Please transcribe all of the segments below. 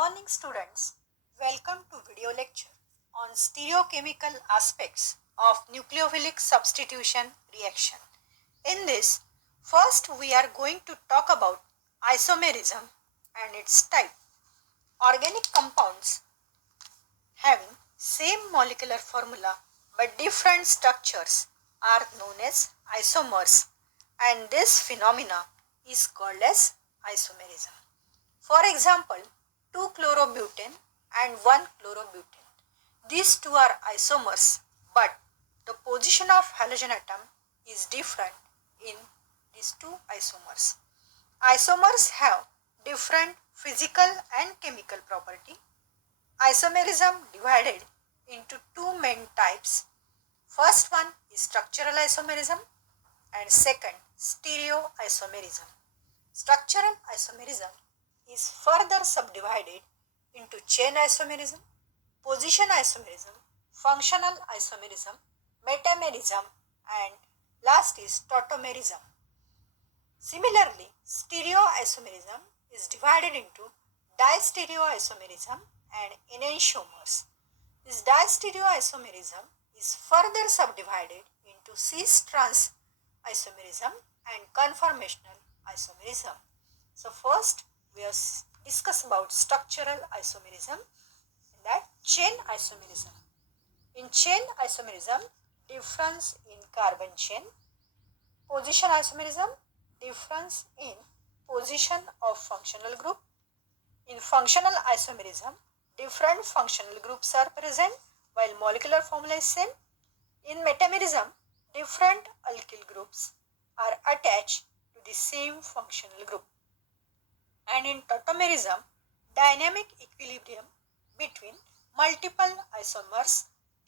morning students, welcome to video lecture on stereochemical aspects of nucleophilic substitution reaction. In this, first we are going to talk about isomerism and its type. Organic compounds having same molecular formula but different structures are known as isomers, and this phenomena is called as isomerism. For example, 2-chlorobutane and 1-chlorobutane. These two are isomers, but the position of halogen atom is different in these two isomers. Isomers have different physical and chemical property. Isomerism divided into two main types. First one is structural isomerism and second stereoisomerism. Structural isomerism is further subdivided into chain isomerism, position isomerism, functional isomerism, metamerism, and last is tautomerism. Similarly, stereoisomerism is divided into distereoisomerism and enantiomers. This distereoisomerism is further subdivided into cis-trans isomerism and conformational isomerism. So first we have discussed about structural isomerism, and that chain isomerism. In chain isomerism, difference in carbon chain. Position isomerism, difference in position of functional group. In functional isomerism, different functional groups are present while molecular formula is same. In metamerism, different alkyl groups are attached to the same functional group. And in tautomerism, dynamic equilibrium between multiple isomers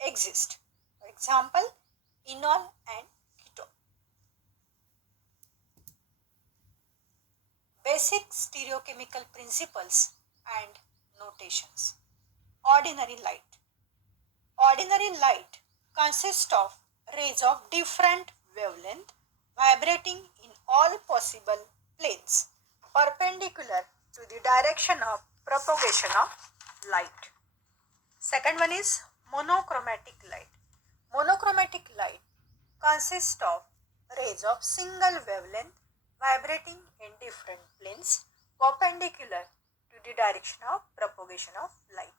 exist. For example, enol and ketone. Basic stereochemical principles and notations. Ordinary light. Ordinary light consists of rays of different wavelength vibrating in all possible planes perpendicular to the direction of propagation of light. Second one is monochromatic light. Monochromatic light consists of rays of single wavelength vibrating in different planes perpendicular to the direction of propagation of light.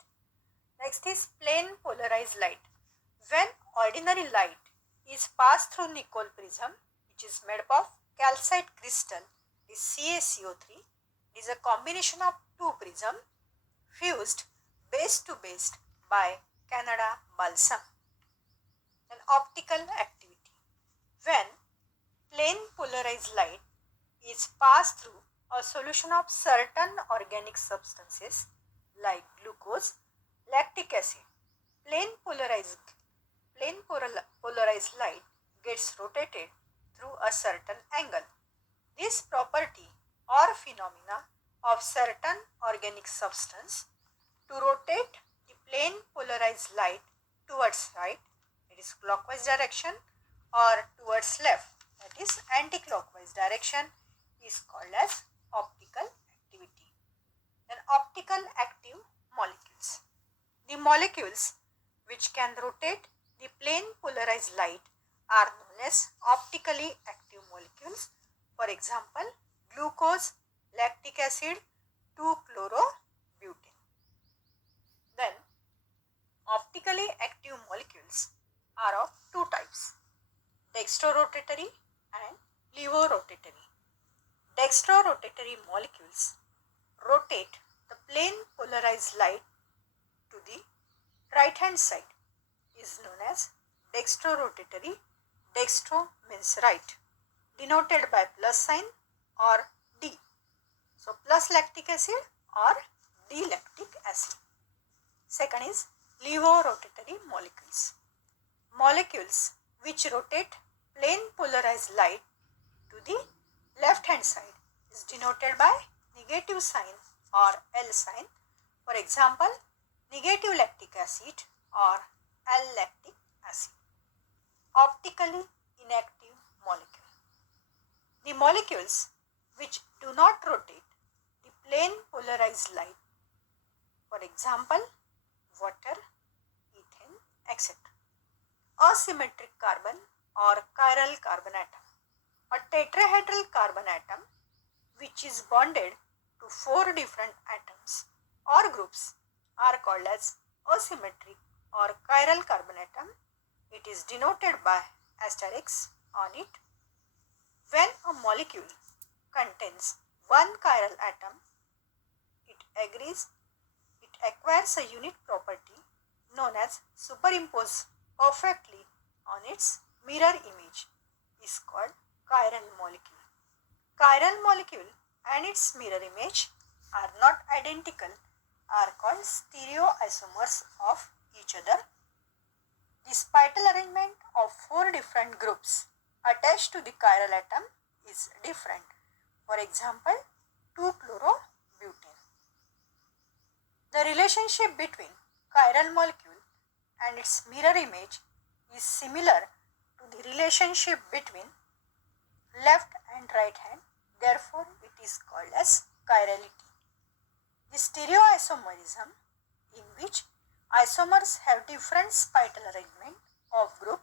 Next is plane polarized light. When ordinary light is passed through Nicol prism, which is made up of calcite crystal, is CaCO3, is a combination of two prisms fused base to base by Canada balsam. Then optical activity. When plane polarized light is passed through a solution of certain organic substances like glucose, lactic acid, plane polarized light gets rotated through a certain angle. This property or phenomena of certain organic substance to rotate the plane polarized light towards right, that is clockwise direction, or towards left, that is anti-clockwise direction, is called as optical activity. Then optical active molecules. The molecules which can rotate the plane polarized light are known as optically active molecules. For example, glucose, lactic acid, 2-chlorobutane. Then, optically active molecules are of two types, dextrorotatory and levorotatory. Dextrorotatory molecules rotate the plane polarized light to the right hand side, is known as dextrorotatory. Dextro means right, denoted by plus sign or D. So plus lactic acid or D lactic acid. Second is levorotatory molecules. Molecules which rotate plane polarized light to the left hand side is denoted by negative sign or L sign. For example, negative lactic acid or L-lactic acid. Optically inactive molecule. The molecules which do not rotate the plane polarized light For example, water, ethane, etc. Asymmetric carbon or chiral carbon atom. A tetrahedral carbon atom which is bonded to 4 different atoms or groups are called as asymmetric or chiral carbon atom. It is denoted by asterisk on it. When a molecule contains one chiral atom, it acquires a unique property known as superimpose perfectly on its mirror image is called chiral molecule. Chiral molecule and its mirror image are not identical, are called stereoisomers of each other. The spital arrangement of 4 different groups attached to the chiral atom is different. For example, 2-chlorobutane. The relationship between chiral molecule and its mirror image is similar to the relationship between left and right hand. Therefore, it is called as chirality. The stereoisomerism, in which isomers have different spital arrangement of group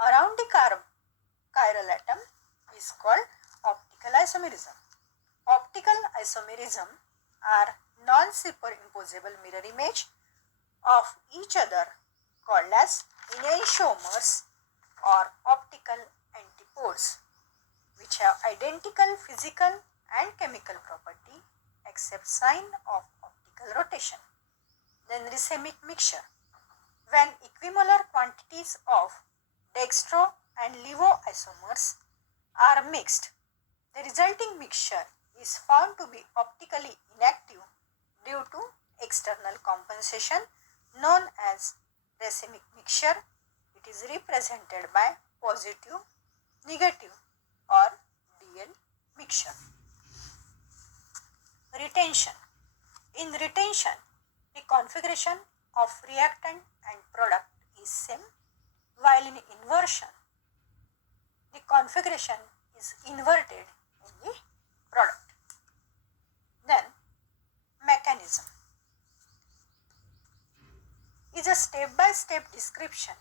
around the chiral atom, is called optical isomerism. Optical isomerism are non-superimposable mirror image of each other called as enantiomers or optical antipodes, which have identical physical and chemical property except sign of optical rotation. Then racemic mixture. When equimolar quantities of dextro and levo isomers are mixed, the resulting mixture is found to be optically inactive due to external compensation known as racemic mixture. It is represented by positive, negative or DL mixture. Retention. In retention, the configuration of reactant and product is same, while in inversion, the configuration is inverted in the product. Then, mechanism is a step-by-step description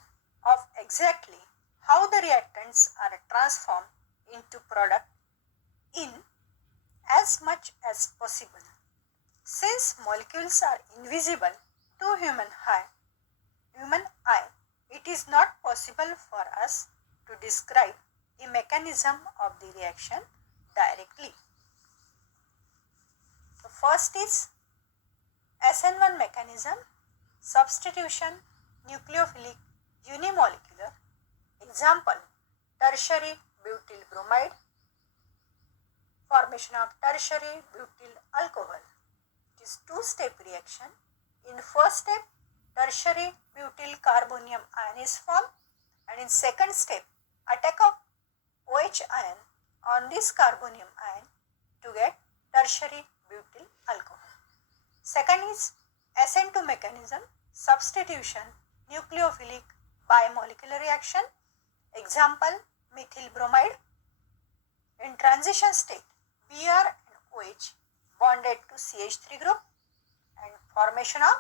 of exactly how the reactants are transformed into product in as much as possible. Since molecules are invisible to human eye, it is not possible for us to describe the mechanism of the reaction directly. The first is SN1 mechanism, substitution, nucleophilic, unimolecular. Example, tertiary butyl bromide, formation of tertiary butyl alcohol. It is two-step reaction. In first step, tertiary butyl carbonium ion is formed, and in second step, attack of OH ion on this carbonium ion to get tertiary butyl alcohol. Second is SN2 mechanism, substitution, nucleophilic, bimolecular reaction. Example, methyl bromide. In transition state, Br and OH bonded to CH3 group and formation of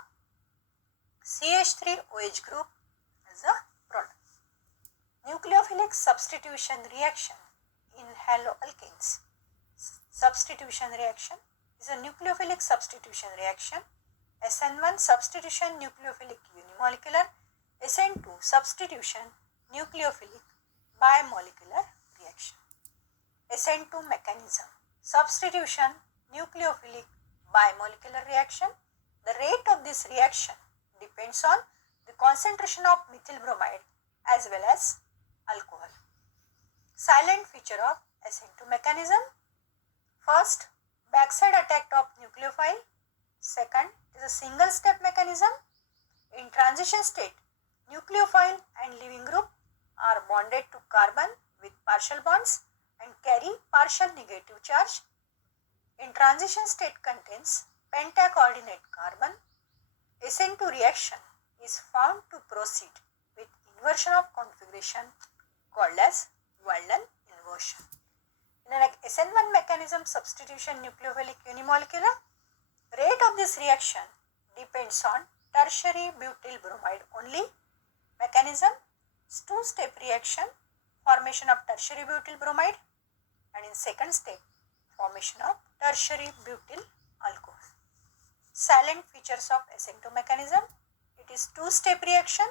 CH3OH group as a product. Nucleophilic substitution reaction in haloalkanes. Substitution reaction is a nucleophilic substitution reaction. SN1 substitution nucleophilic unimolecular, SN2 substitution nucleophilic bimolecular reaction. SN2 mechanism, substitution nucleophilic bimolecular reaction. The rate of this reaction depends on the concentration of methyl bromide as well as alcohol. Silent feature of SN2 mechanism. First, backside attack of nucleophile. Second is a single step mechanism. In transition state, nucleophile and leaving group are bonded to carbon with partial bonds and carry partial negative charge. In transition state contains pentacoordinate carbon. SN2 reaction is found to proceed with inversion of configuration called as Walden inversion. In an SN1 mechanism substitution nucleophilic unimolecular, rate of this reaction depends on tertiary butyl bromide only. Mechanism is two-step reaction, formation of tertiary butyl bromide, and in second step formation of tertiary butyl alcohol. Silent features of SN2 mechanism. It is two-step reaction.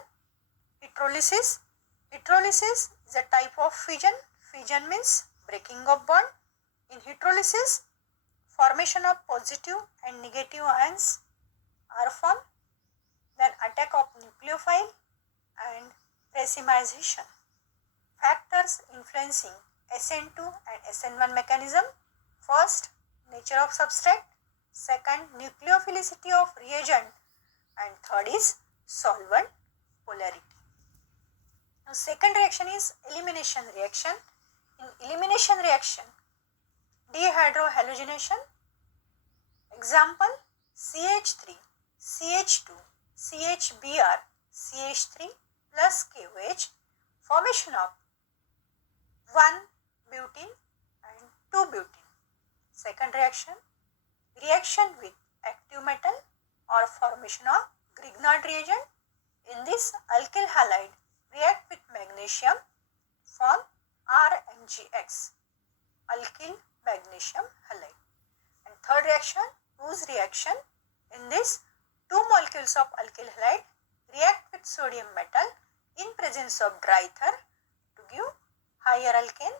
Hydrolysis. Hydrolysis is a type of fission. Fission means breaking of bond. In hydrolysis, formation of positive and negative ions are formed. Then attack of nucleophile and racemization. Factors influencing SN2 and SN1 mechanism. First, nature of substrate. Second, nucleophilicity of reagent. And third is solvent polarity. Now, second reaction is elimination reaction. In elimination reaction, dehydrohalogenation. Example, CH3, CH2, CHBr, CH3 plus KOH, formation of 1 butene and 2 butene. Second reaction, reaction with active metal or formation of Grignard reagent. In this, alkyl halide react with magnesium, form RMgX, alkyl magnesium halide. And third reaction, Roux reaction. In this, two molecules of alkyl halide react with sodium metal in presence of dry ether to give higher alkane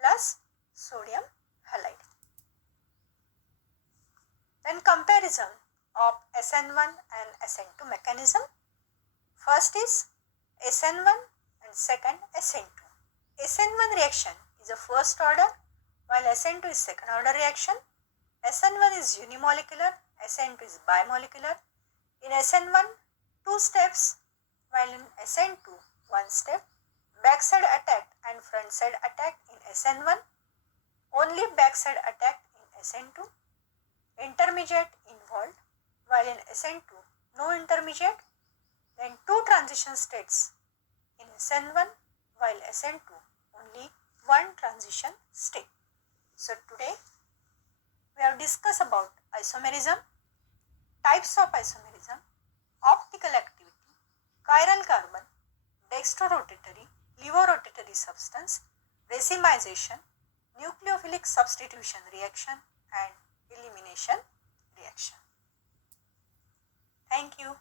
plus sodium halide. Then comparison of SN1 and SN2 mechanism. First is SN1 and second SN2. SN1 reaction is a first order while SN2 is second order reaction. SN1 is unimolecular, SN2 is bimolecular. In SN1, 2 steps, while in SN2, 1 step. Backside attack and front side attack in SN1, only backside attack in SN2. Intermediate involved, while in SN2, no intermediate. Then 2 transition states in SN1, while SN2, only 1 transition state. So today, we have discussed about isomerism, types of isomerism, optical activity, chiral carbon, dextrorotatory, levorotatory substance, racemization, nucleophilic substitution reaction and elimination reaction. Thank you.